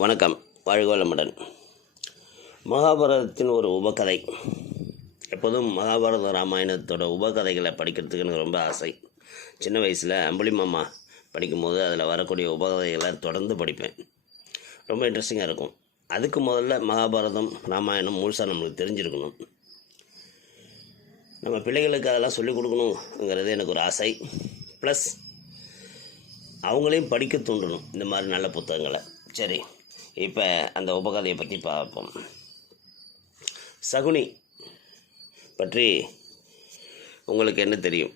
வணக்கம். வாழ்க வளமுடன். மகாபாரதத்தின் ஒரு உபகதை. எப்போதும் மகாபாரத ராமாயணத்தோட உபகதைகளை படிக்கிறதுக்கு எனக்கு ரொம்ப ஆசை. சின்ன வயசில் அம்புலி மாமா படிக்கும்போது அதில் வரக்கூடிய உபகதைகளை தொடர்ந்து படிப்பேன். ரொம்ப இன்ட்ரெஸ்டிங்காக இருக்கும். அதுக்கு முதல்ல மகாபாரதம் ராமாயணம் முழுசாக நம்மளுக்கு தெரிஞ்சிருக்கணும். நம்ம பிள்ளைகளுக்கு அதெல்லாம் சொல்லிக் கொடுக்கணுங்கிறது எனக்கு ஒரு ஆசை. ப்ளஸ் அவங்களையும் படிக்க தூண்டணும் இந்த மாதிரி நல்ல புத்தகங்களை. சரி, இப்போ அந்த உபகதையை பற்றி பார்ப்போம். சகுனி பற்றி உங்களுக்கு என்ன தெரியும்?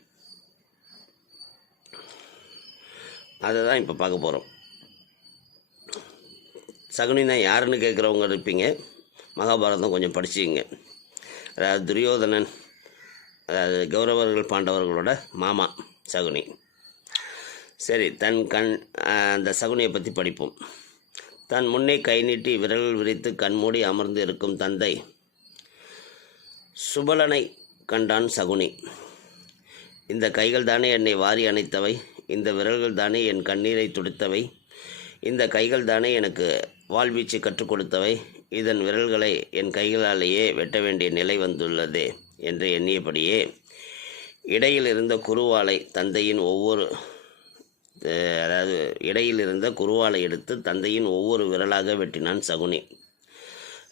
அதை தான் இப்போ பார்க்க போகிறோம். சகுனினா யாருன்னு கேட்குறவங்க இருப்பீங்க. மகாபாரதம் கொஞ்சம் படிச்சுங்க. அதாவது துரியோதனன், அதாவது கௌரவர்கள் பாண்டவர்களோட மாமா சகுனி. சரி, அந்த சகுனியை பற்றி படிப்போம். தான் முன்னே கை நீட்டி விரல் விரித்து கண்மூடி அமர்ந்து இருக்கும் தந்தை சுபலனை கண்டான் சகுனி. இந்த கைகள் தானே என்னை வாரி அணைத்தவை, இந்த விரல்கள் தானே என் கண்ணீரை துடித்தவை, இந்த கைகள் தானே எனக்கு வாழ்வீச்சு கற்றுக் கொடுத்தவை, இதன் விரல்களை என் கைகளாலேயே வெட்ட வேண்டிய நிலை வந்துள்ளதே என்று எண்ணியபடியே இடையில் இருந்த குருவாலை எடுத்து தந்தையின் ஒவ்வொரு விரலாக வெட்டினான் சகுனி.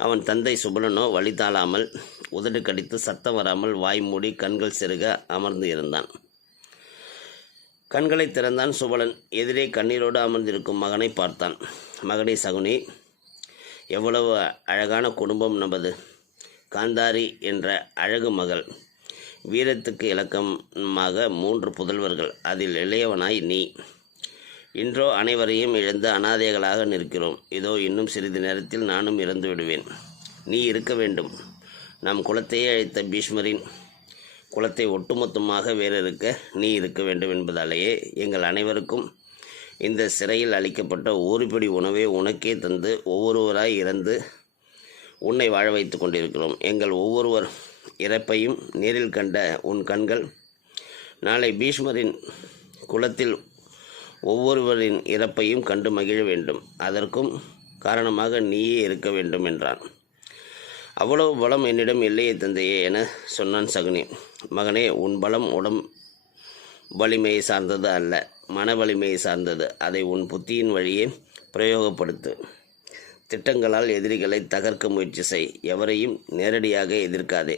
அவன் தந்தை சுபலனோ வழி தாழாமல், உதடு கடித்து சத்தம் வராமல் வாய் மூடி கண்கள் செருக அமர்ந்து இருந்தான். கண்களை திறந்தான் சுபலன். எதிரே கண்ணீரோடு அமர்ந்திருக்கும் மகனை பார்த்தான். மகனே சகுனி, எவ்வளவு அழகான குடும்பம் நமது. காந்தாரி என்ற அழகு மகள், வீரத்துக்கு இலக்கமாக 3 புதல்வர்கள், அதில் இளையவனாய் நீ. இன்றோ அனைவரையும் இழந்து அனாதைகளாக நிற்கிறோம். இதோ இன்னும் சிறிது நேரத்தில் நானும் இறந்து விடுவேன். நீ இருக்க வேண்டும். நம் குலத்தையே அழைத்த பீஷ்மரின் குலத்தை ஒட்டுமொத்தமாக வேறிருக்க நீ இருக்க வேண்டும் என்பதாலேயே எங்கள் அனைவருக்கும் இந்த சிறையில் அளிக்கப்பட்ட ஒரு பிடி உணவை உனக்கே தந்து ஒவ்வொருவராய் இறந்து உன்னை வாழ வைத்து கொண்டிருக்கிறோம். எங்கள் ஒவ்வொருவர் இறப்பையும் நேரில் கண்ட உன் கண்கள் நாளை பீஷ்மரின் குலத்தில் ஒவ்வொருவரின் இறப்பையும் கண்டு மகிழ வேண்டும். அதற்கும் காரணமாக நீயே இருக்க வேண்டும் என்றான். அவ்வளவு பலம் என்னிடம் இல்லையே தந்தையே என சொன்னான் சகுனி. மகனே, உன் பலம் வலிமையை சார்ந்தது அல்ல, மன வலிமையை சார்ந்தது. அதை உன் புத்தியின் வழியே பிரயோகப்படுத்து. திட்டங்களால் எதிரிகளை தகர்க்க முயற்சி செய். எவரையும் நேரடியாக எதிர்க்காதே.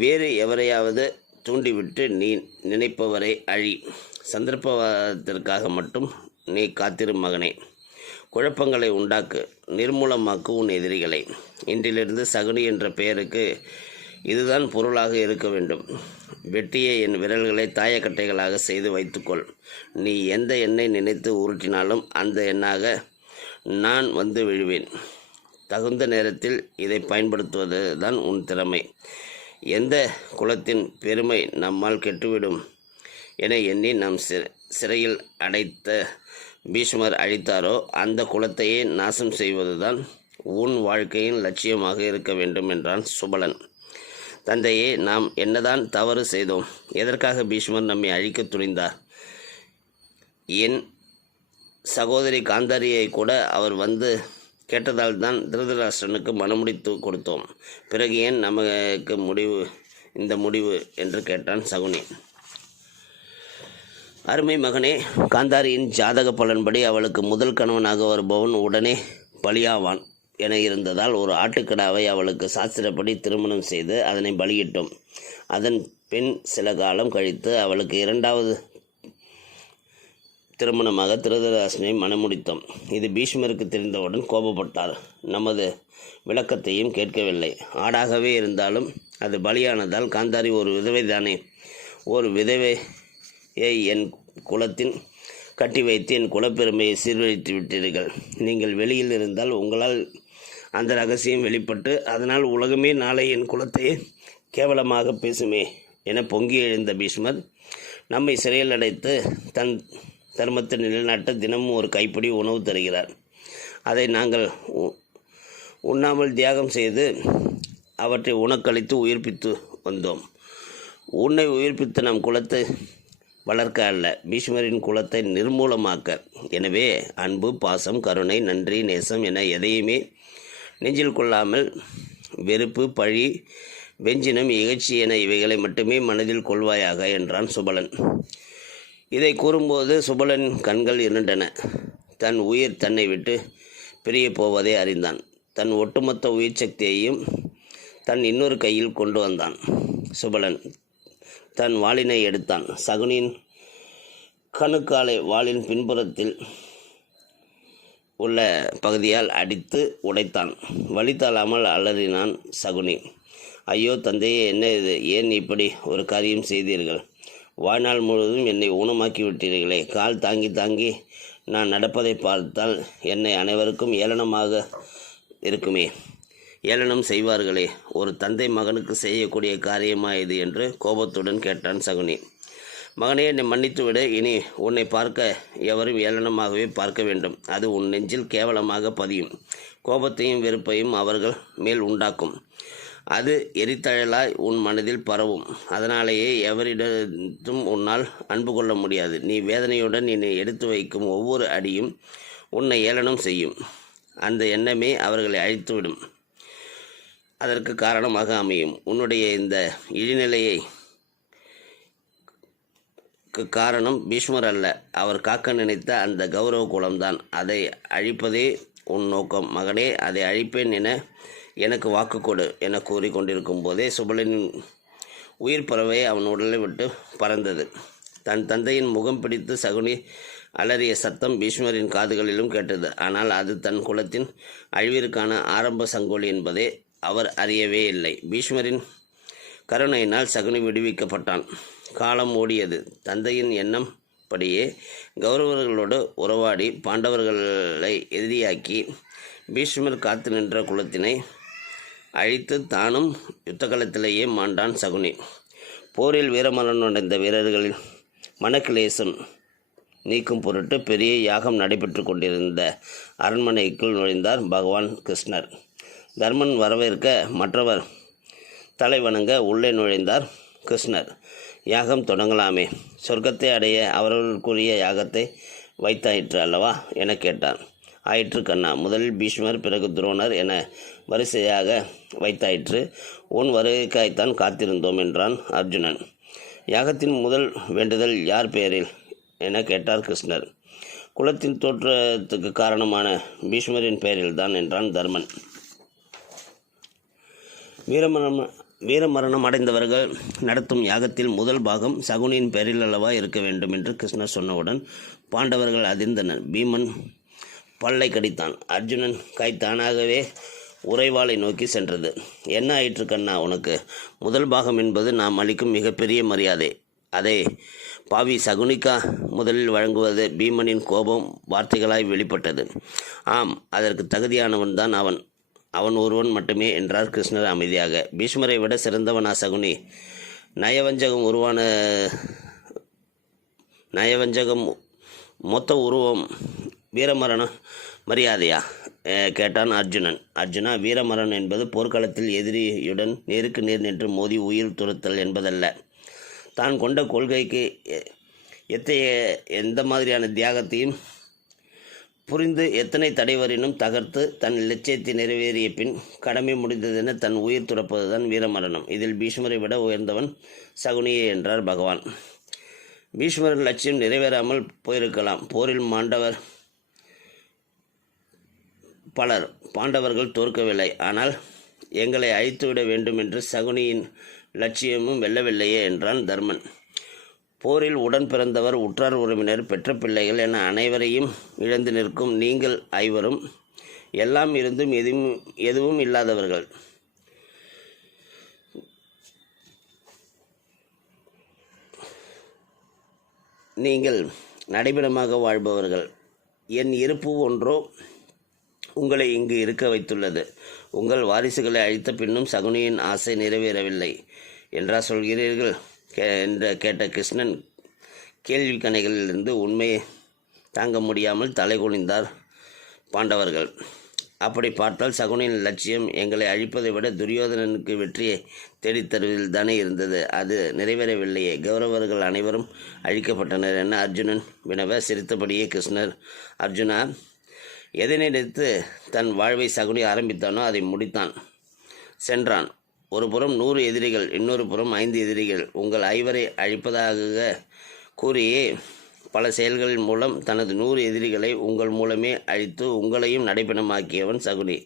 வேறு எவரையாவது தூண்டிவிட்டு நீ நினைப்பவரை அழி. சந்தர்ப்பவாதத்திற்காக மட்டும் நீ காத்திரு மகனே. குழப்பங்களை உண்டாக்கு, நிர்மூலமாக்கு உன் எதிரிகளை. இன்றிலிருந்து சகுனி என்ற பெயருக்கு இதுதான் பொருளாக இருக்க வேண்டும். வெட்டிய என் விரல்களை தாயக்கட்டைகளாக செய்து வைத்துக்கொள். நீ எந்த எண்ணை நினைத்து உருட்டினாலும் அந்த எண்ணாக நான் வந்து விழுவேன். தகுந்த நேரத்தில் இதை பயன்படுத்துவது தான் உன் திறமை. எந்த குலத்தின் பெருமை நம்மால் கெட்டுவிடும் என எண்ணி நம் சிறையில் அடைத்த பீஷ்மர் அழித்தாரோ அந்த குலத்தையே நாசம் செய்வதுதான் உன் வாழ்க்கையின் லட்சியமாக இருக்க வேண்டும் என்றான் சுபலன். தந்தையே, நாம் என்னதான் தவறு செய்தோம்? எதற்காக பீஷ்மர் நம்மை அழிக்க துணிந்தார்? என் சகோதரி காந்தாரியை கூட அவர் வந்து கேட்டதால் தான் திருதராஷ்டிரனுக்கு மனமுடித்து கொடுத்தோம். பிறகு ஏன் நமக்கு இந்த முடிவு என்று கேட்டான் சகுனி. அருமை மகனே, காந்தாரியின் ஜாதக பலன்படி அவளுக்கு முதல் கணவனாக வருபவன் உடனே பலியாவான் என இருந்ததால் ஒரு ஆட்டுக்கடாவை அவளுக்கு சாஸ்திரப்படி திருமணம் செய்து அதனை பலியிட்டோம். அதன் பின் சில காலம் கழித்து அவளுக்கு 2வது திருமணமாக திருதராஷ்டிரனை மணமுடித்தோம். இது பீஷ்மருக்கு தெரிந்தவுடன் கோபப்பட்டார். நமது விளக்கத்தையும் கேட்கவில்லை. ஆடாகவே இருந்தாலும் அது பலியானதால் காந்தாரி ஒரு விதவை தானே. ஒரு விதவையை என் குலத்தின் கட்டி வைத்து என் குலப்பெருமையை சீர்வழித்து விட்டீர்கள். நீங்கள் வெளியில் இருந்தால் உங்களால் அந்த ரகசியம் வெளிப்பட்டு அதனால் உலகமே நாளை என் குலத்தையே கேவலமாக பேசுமே என பொங்கி எழுந்த பீஷ்மர் நம்மை சிறையில் அடைத்து தன் தர்மத்தை நிலைநாட்ட தினமும் ஒரு கைப்பிடி உணவு தருகிறார். அதை நாங்கள் உண்ணாமல் தியாகம் செய்து அவற்றை உணக்களித்து உயிர்ப்பித்து வந்தோம். உன்னை உயிர்ப்பித்த நம் குலத்தை வளர்க்க அல்ல, பீஷ்மரின் குலத்தை நிர்மூலமாக்க. எனவே அன்பு, பாசம், கருணை, நன்றி, நேசம் என எதையுமே நெஞ்சில் கொள்ளாமல் வெறுப்பு, பழி, வெஞ்சினம், இகழ்ச்சி என இவைகளை மட்டுமே மனதில் கொள்வாயாக என்றான் சுபலன். இதை கூறும்போது சுபலன் கண்கள் இருண்டன. தன் உயிர் தன்னை விட்டு பிரிய போவதை அறிந்தான். தன் ஒட்டுமொத்த உயிர் சக்தியையும் தன் இன்னொரு கையில் கொண்டு வந்தான். சுபலன் தன் வாளினை எடுத்தான். சகுனியின் கணுக்காலை வாளின் பின்புறத்தில் உள்ள பகுதியால் அடித்து உடைத்தான். வலி தாழாமல் அலறினான் சகுனி. ஐயோ தந்தையே, என்ன இது? ஏன் இப்படி ஒரு காரியம் செய்தீர்கள்? வாழ்நாள் முழுவதும் என்னை ஊனமாக்கி விட்டீர்களே. கால் தாங்கி தாங்கி நான் நடப்பதை பார்த்தால் என்னை அனைவருக்கும் ஏளனமாக இருக்குமே. ஏளனம் செய்வார்களே. ஒரு தந்தை மகனுக்கு செய்யக்கூடிய காரியமா இது என்று கோபத்துடன் கேட்டான் சகுனி. மகனே, என்னை மன்னித்துவிடு. இனி உன்னை பார்க்க எவரும் ஏளனமாகவே பார்க்க வேண்டும். அது உன் நெஞ்சில் கேவலமாக பதியும். கோபத்தையும் வெறுப்பையும் அவர்கள் மேல் உண்டாக்கும். அது எரித்தழலாய் உன் மனதில் பரவும். அதனாலேயே எவரிடத்தும் உன்னால் அன்பு கொள்ள முடியாது. நீ வேதனையுடன் என்னை எடுத்து வைக்கும் ஒவ்வொரு அடியும் உன்னை ஏளனம் செய்யும். அந்த எண்ணமே அவர்களை அழித்துவிடும். அதற்கு காரணமாக அமையும். உன்னுடைய இந்த இழிநிலையை காரணம் பீஷ்மர் அல்ல, அவர் காக்க நினைத்த அந்த கௌரவ குலம்தான். அதை அழிப்பதே உன் நோக்கம். மகனே, அதை அழிப்பேன் என எனக்கு வாக்கு கொடு என கூறி கொண்டிருக்கும் போதே சுபலனின் உயிர் பறவை அவன் உடலை விட்டு பறந்தது. தன் தந்தையின் முகம் பிடித்து சகுனி அலறிய சத்தம் பீஷ்மரின் காதுகளிலும் கேட்டது. ஆனால் அது தன் குலத்தின் அழிவிற்கான ஆரம்ப சங்கோலி என்பதை அவர் அறியவே இல்லை. பீஷ்மரின் கருணையினால் சகுனி விடுவிக்கப்பட்டான். காலம் ஓடியது. தந்தையின் எண்ணம் படியே கௌரவர்களோடு உறவாடி பாண்டவர்களை எதிரியாக்கி பீஷ்மர் காத்து நின்ற குலத்தினை அழித்து தானும் யுத்தகலத்திலேயே மாண்டான் சகுனி. போரில் வீரமரணமடைந்த வீரர்களின் மனக்கிலேசம் நீக்கும் பொருட்டு பெரிய யாகம் நடைபெற்று கொண்டிருந்த அரண்மனைக்குள் நுழைந்தார் பகவான் கிருஷ்ணர். தர்மன் வரவேற்க மற்றவர் தலை வணங்க உள்ளே நுழைந்தார் கிருஷ்ணர். யாகம் தொடங்கலாமே, சொர்க்கத்தை அடைய அவர்களுக்குரிய யாகத்தை வைத்தாயிற்று அல்லவா என கேட்டார். ஆயிற்று கண்ணா, முதலில் பீஷ்மர், பிறகு துரோணர் என வரிசையாக வைத்தாயிற்று. உன் வருகைக்காய்த்தான் காத்திருந்தோம் என்றான் அர்ஜுனன். யாகத்தின் முதல் வேண்டுதல் யார் பெயரில் என கேட்டார் கிருஷ்ணர். குலத்தின் தோற்றத்துக்கு காரணமான பீஷ்மரின் பெயரில்தான் என்றான் தர்மன். வீரமரணம் அடைந்தவர்கள் நடத்தும் யாகத்தில் முதல் பாகம் சகுனியின் பெயரில் அல்லவா இருக்க வேண்டும் என்று கிருஷ்ணர் சொன்னவுடன் பாண்டவர்கள் அதிர்ந்தனர். பீமன் பல்லை கடித்தான். அர்ஜுனன் கை தானாகவே உறைவாளை நோக்கி சென்றது. என்ன ஆயிற்று கண்ணா உனக்கு? முதல் பாகம் என்பது நாம் அளிக்கும் மிகப்பெரிய மரியாதை. அதை பாவி சகுனிக்கா முதலில் வழங்குவது? பீமனின் கோபம் வார்த்தைகளாய் வெளிப்பட்டது. ஆம், அதற்கு தகுதியானவன் தான் அவன் ஒருவன் மட்டுமே என்றார் கிருஷ்ணர் அமைதியாக. பீஷ்மரை விட சிறந்தவனா சகுனி? நயவஞ்சகம் மொத்த உருவம் வீரமரண மரியாதையா கேட்டான் அர்ஜுனன். அர்ஜுனா, வீரமரணம் என்பது போர்க்களத்தில் எதிரியுடன் நேருக்கு நேர் நின்று மோதி உயிர் துறத்தல் என்பதல்ல. தான் கொண்ட கொள்கைக்கு எந்த மாதிரியான தியாகத்தையும் புரிந்து எத்தனை தடைவரினும் தகர்த்து தன் லட்சியத்தை நிறைவேறிய பின் கடமை முடிந்ததென தன் உயிர் துறப்பதுதான் வீரமரணம். இதில் பீஷ்மரை விட உயர்ந்தவன் சகுனியே என்றார் பகவான். பீஷ்மரின் லட்சியம் நிறைவேறாமல் போயிருக்கலாம். போரில் மாண்டவர் பலர். பாண்டவர்கள் தோற்கவில்லை. ஆனால் எங்களை அழித்துவிட வேண்டும் என்று சகுனியின் லட்சியமும் வெல்லவில்லையே என்றான் தர்மன். போரில் உடன் பிறந்தவர், உற்றார் உறவினர், பெற்ற பிள்ளைகள் என அனைவரையும் இழந்து நிற்கும் நீங்கள் ஐவரும் எல்லாம் இருந்தும் எதுவும் இல்லாதவர்கள். நீங்கள் நடைபெறமாக வாழ்பவர்கள். என் இருப்பு ஒன்றோ உங்களை இங்கு இருக்க வைத்துள்ளது. உங்கள் வாரிசுகளை அழித்த பின்னும் சகுனியின் ஆசை நிறைவேறவில்லை என்றா சொல்கிறீர்கள் என்று கேட்ட கிருஷ்ணன் கேள்வி கணைகளிலிருந்து உண்மையை தாங்க முடியாமல் தலை குனிந்தார் பாண்டவர்கள். அப்படி பார்த்தால் சகுனியின் லட்சியம் எங்களை அழிப்பதை விட துரியோதனனுக்கு வெற்றியை தேடித்தருவதில் தானே இருந்தது. அது நிறைவேறவில்லையே. கௌரவர்கள் அனைவரும் அழிக்கப்பட்டனர் என அர்ஜுனன் வினவ சிரித்தபடியே கிருஷ்ணர், அர்ஜுனா, எதை நினைத்து தன் வாழ்வை சகுனி ஆரம்பித்தானோ அதை முடித்தான், சென்றான். ஒரு புறம் 100 எதிரிகள், இன்னொரு புறம் 5 எதிரிகள். உங்கள் 5 அழிப்பதாக கூறியே பல செயல்களின் மூலம் தனது 100 எதிரிகளை உங்கள் மூலமே அழித்து உங்களையும் நடைபெணமாக்கியவன் சகுனி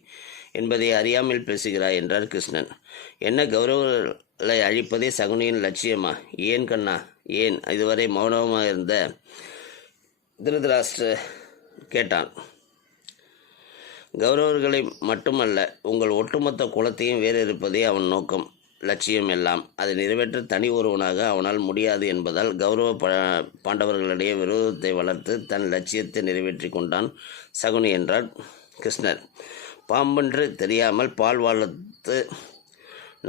என்பதை அறியாமல் பேசுகிறாய் என்றார் கிருஷ்ணன். என்ன, கௌரவர்களை அழிப்பதே சகுனியின் லட்சியமா? ஏன் கண்ணா, ஏன்? இதுவரை மௌனமாக இருந்த திருதராஷ்டிர கேட்டான். கௌரவர்களை மட்டுமல்ல, உங்கள் ஒட்டுமொத்த குலத்தையும் வேறு இருப்பதே அவன் நோக்கம், லட்சியம் எல்லாம். அதை நிறைவேற்ற தனி ஒருவனாக அவனால் முடியாது என்பதால் கௌரவ பாண்டவர்களிடையே விரோதத்தை வளர்த்து தன் லட்சியத்தை நிறைவேற்றி கொண்டான் சகுனி என்றார் கிருஷ்ணர். பாம்பென்று தெரியாமல் பால் வளர்த்து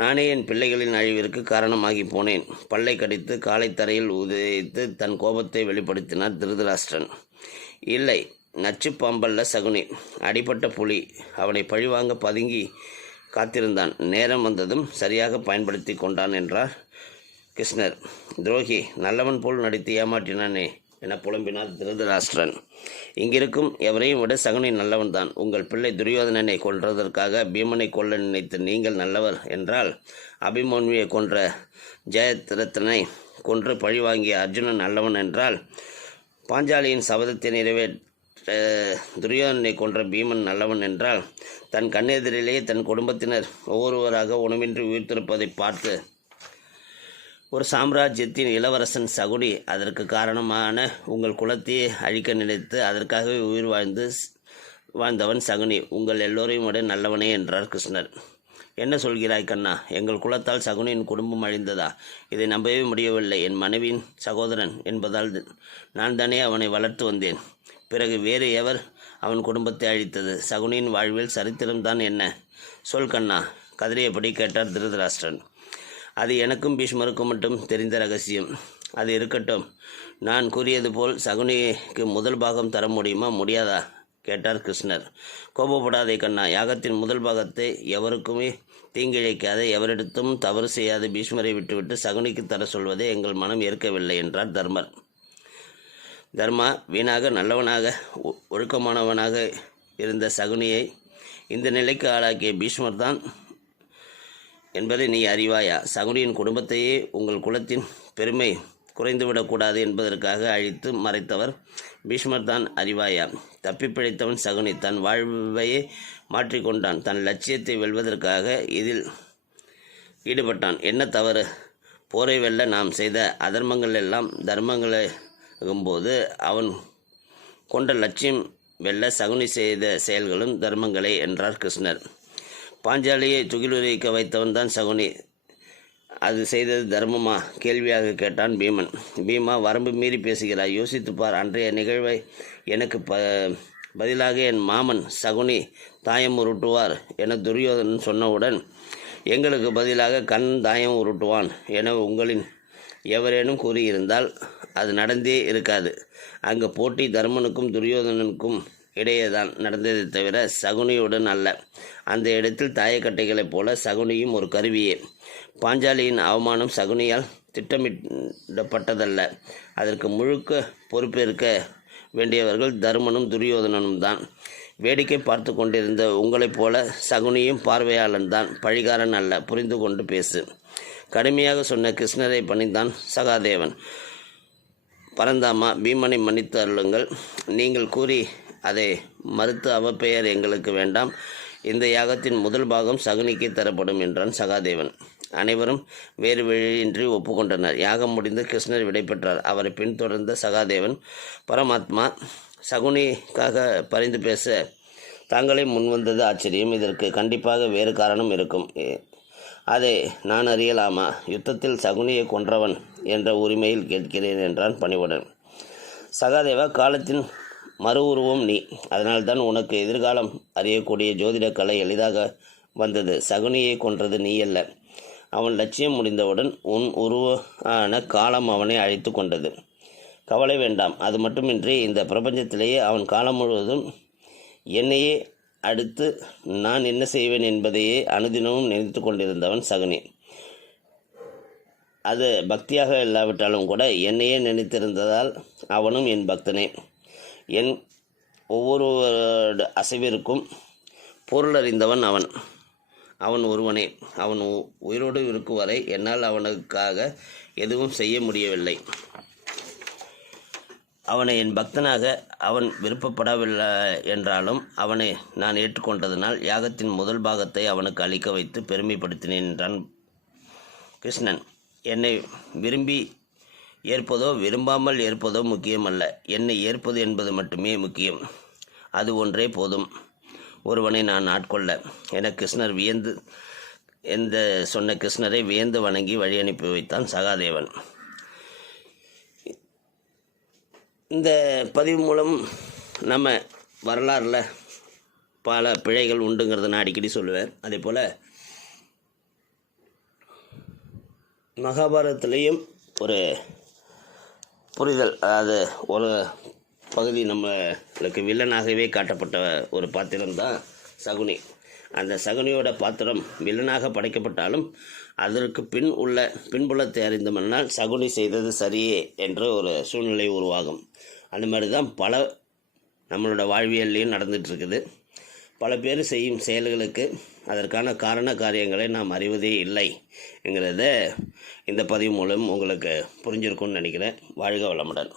நானே என் பிள்ளைகளின் அழிவிற்கு காரணமாகி போனேன். பல்லை கடித்து காலை தரையில் உதைத்து தன் கோபத்தை வெளிப்படுத்தினார் திருதராஷ்டிரன். இல்லை, நச்சு பாம்பல்ல சகுனி, அடிபட்ட புலி. அவனை பழிவாங்க பதுங்கி காத்திருந்தான். நேரம் வந்ததும் சரியாக பயன்படுத்தி கொண்டான் என்றார் கிருஷ்ணர். துரோகி, நல்லவன் போல் நடித்து ஏமாற்றினானே என புலம்பினார் திருதராஷ்டிரன். இங்கிருக்கும் எவரையும் விட சகுனி நல்லவன்தான். உங்கள் பிள்ளை துரியோதனனை கொன்றதற்காக பீமனை கொல்ல நினைத்த நீங்கள் நல்லவர் என்றால், அபிமன்யுவை கொன்ற ஜெயத்ரதனை கொன்று பழிவாங்கிய அர்ஜுனன் நல்லவன் என்றால், பாஞ்சாலியின் சபதத்தை நிறைவேற்ற துரியோதனை கொன்ற பீமன் நல்லவன் என்றால், தன் கண்ணெதிரிலேயே தன் குடும்பத்தினர் ஒவ்வொருவராக உணவின்றி உயிர்த்திருப்பதை பார்த்து ஒரு சாம்ராஜ்யத்தின் இளவரசன் சகுனி, அதற்கு காரணமான உங்கள் குலத்தையே அழிக்க நினைத்து அதற்காகவே உயிர் வாழ்ந்தவன் சகுனி, உங்கள் எல்லோரையும் விட நல்லவனே என்றார் கிருஷ்ணர். என்ன சொல்கிறாய் கண்ணா? எங்கள் குலத்தால் சகுனியின் குடும்பம் அழிந்ததா? இதை நம்பவே முடியவில்லை. என் மனைவியின் சகோதரன் என்பதால் நான் தானே அவனை வளர்த்து வந்தேன். பிறகு வேறு எவர் அவன் குடும்பத்தை அழித்தது? சகுனியின் வாழ்வில் சரித்திரம்தான் என்ன? சொல் கண்ணா, கதறியபடி கேட்டார் திருதராஷ்டிரன். அது எனக்கும் பீஷ்மருக்கும் மட்டும் தெரிந்த ரகசியம். அது இருக்கட்டும். நான் கூறியது போல் சகுனிக்கு முதல் பாகம் தர முடியுமா, முடியாதா கேட்டார் கிருஷ்ணர். கோபப்படாதே கண்ணா. யாகத்தின் முதல் பாகத்தை எவருக்குமே தீங்கிழைக்காத, எவரிடத்தும் தவறு செய்யாத பீஷ்மரை விட்டுவிட்டு சகுனிக்கு தர சொல்வதை எங்கள் மனம் ஏற்கவில்லை என்றார் தர்மர். தர்மா, வீணாக நல்லவனாக ஒழுக்கமானவனாக இருந்த சகுனியை இந்த நிலைக்கு ஆளாக்கிய பீஷ்மர் தான் என்பதை நீ அறிவாயா? சகுனியின் குடும்பத்தையே உங்கள் குலத்தின் பெருமை குறைந்துவிடக்கூடாது என்பதற்காக அழித்து மறைத்தவர் பீஷ்மர் தான், அறிவாயா? தப்பி பிழைத்தவன் சகுனி தன் வாழ்வையே மாற்றிக்கொண்டான். தன் லட்சியத்தை வெல்வதற்காக இதில் ஈடுபட்டான். என்ன தவறு? போரை வெல்ல நாம் செய்த அதர்மங்கள் எல்லாம் தர்மங்களாகும்போது அவன் கொண்ட லட்சியம் வெல்ல சகுனி செய்த செயல்களும் தர்மங்களே என்றார் கிருஷ்ணர். பாஞ்சாலியை துகிலுரிக்க வைத்தவன் தான் சகுனி. அது செய்தது தர்மமா? கேள்வியாக கேட்டான் பீமன். பீமா, வரம்பு மீறி பேசுகிறாய். யோசித்துப்பார். அன்றைய நிகழ்வை எனக்கு பதிலாக என் மாமன் சகுனி தாயம் உருட்டுவார் என துரியோதனன் சொன்னவுடன், எங்களுக்கு பதிலாக கண் தாயம் உருட்டுவான் என உங்களின் எவரேனும் கூறியிருந்தால் அது நடந்தே இருக்காது. அங்கு போட்டி தர்மனுக்கும் துரியோதனனுக்கும் இடையேதான் நடந்ததை தவிர சகுனியுடன் அல்ல. அந்த இடத்தில் தாயக்கட்டைகளைப் போல சகுனியும் ஒரு கருவியே. பாஞ்சாலியின் அவமானம் சகுனியால் திட்டமிடப்பட்டதல்ல. அதற்கு முழுக்க பொறுப்பேற்க வேண்டியவர்கள் தருமனும் துரியோதனனும் தான். வேடிக்கை பார்த்து கொண்டிருந்த உங்களைப் போல சகுனியும் பார்வையாளன் தான், பழிகாரன் அல்ல. புரிந்து கொண்டு பேசு. கடுமையாக சொன்ன கிருஷ்ணரை பணிந்தான் சகாதேவன். பரந்தாமா, பீமனை மன்னித்து அருளுங்கள். நீங்கள் கூறி அதை மறுத்து அவப்பெயர் எங்களுக்கு வேண்டாம். இந்த யாகத்தின் முதல் பாகம் சகுனிக்கு தரப்படும் என்றான் சகாதேவன். அனைவரும் வேறு வழியின்றி ஒப்புக்கொண்டனர். யாகம் முடிந்து கிருஷ்ணர் விடைபெற்றார். அவரை பின்தொடர்ந்த சகாதேவன், பரமாத்மா, சகுனிக்காக பரிந்து பேச தாங்களே முன்வந்தது ஆச்சரியம். இதற்கு கண்டிப்பாக வேறு காரணம் இருக்கும். அதை நான் அறியலாமா? யுத்தத்தில் சகுனியை கொன்றவன் என்ற உரிமையில் கேட்கிறேன் என்றான் பணிவுடன். சகாதேவா, காலத்தின் மறு உருவம் நீ. அதனால்தான் உனக்கு எதிர்காலம் அறியக்கூடிய ஜோதிட கலை எளிதாக வந்தது. சகுனியை கொன்றது நீ அல்ல. அவன் லட்சியம் முடிந்தவுடன் உன் உருவான காலம் அவனை அழைத்து கொண்டது. கவலை வேண்டாம். அது மட்டுமின்றி இந்த பிரபஞ்சத்திலேயே அவன் காலம் முழுவதும் என்னையே அடுத்து நான் என்ன செய்வேன் என்பதையே அனுதினமும் நினைத்து கொண்டிருந்தவன் சகுனி. அது பக்தியாக இல்லாவிட்டாலும் கூட என்னையே நினைத்திருந்ததால் அவனும் என் பக்தனே. என் ஒவ்வொரு அசைவிற்கும் பொருள் அறிந்தவன் அவன் ஒருவனே. அவன் உயிரோடு இருக்கும் வரை என்னால் அவனுக்காக எதுவும் செய்ய முடியவில்லை. அவனை என் பக்தனாக அவன் விருப்பப்படவில்லை என்றாலும் அவனை நான் ஏற்றுக்கொண்டதனால் யாகத்தின் முதல் பாகத்தை அவனுக்கு அளிக்க வைத்து பெருமைப்படுத்தினேன் என்றான் கிருஷ்ணன். என்னை விரும்பி ஏற்பதோ விரும்பாமல் ஏற்பதோ முக்கியமல்ல. என்னை ஏற்பது என்பது மட்டுமே முக்கியம். அது ஒன்றே போதும் ஒருவனை நான் ஆட்கொள்ள என கிருஷ்ணர் சொன்ன கிருஷ்ணரை வியந்து வணங்கி வழி அனுப்பி வைத்தான் சகாதேவன். இந்த பதிவு மூலம் நம்ம வரலாறில் பல பிழைகள் உண்டுங்கிறத நான் அடிக்கடி சொல்லுவேன். அதே போல் மகாபாரதத்துலேயும் ஒரு புரிதல், அதாவது ஒரு பகுதி நம்மளுக்கு வில்லனாகவே காட்டப்பட்ட ஒரு பாத்திரம்தான் சகுனி. அந்த சகுனியோட பாத்திரம் வில்லனாக படைக்கப்பட்டாலும் அதற்கு பின்புலத்தை அறிந்து மன்னால் சகுனி செய்தது சரியே என்ற ஒரு சூழ்நிலை உருவாகும். அந்த மாதிரி தான் பல நம்மளோட வாழ்வியல்லையும் நடந்துகிட்ருக்குது. பல பேர் செய்யும் செயல்களுக்கு அதற்கான காரண காரியங்களை நாம் அறிவதே இல்லை என்கிறத இந்த பதிவு மூலம் உங்களுக்கு புரிஞ்சிருக்கும்னு நினைக்கிறேன். வாழ்க வளமுடன்.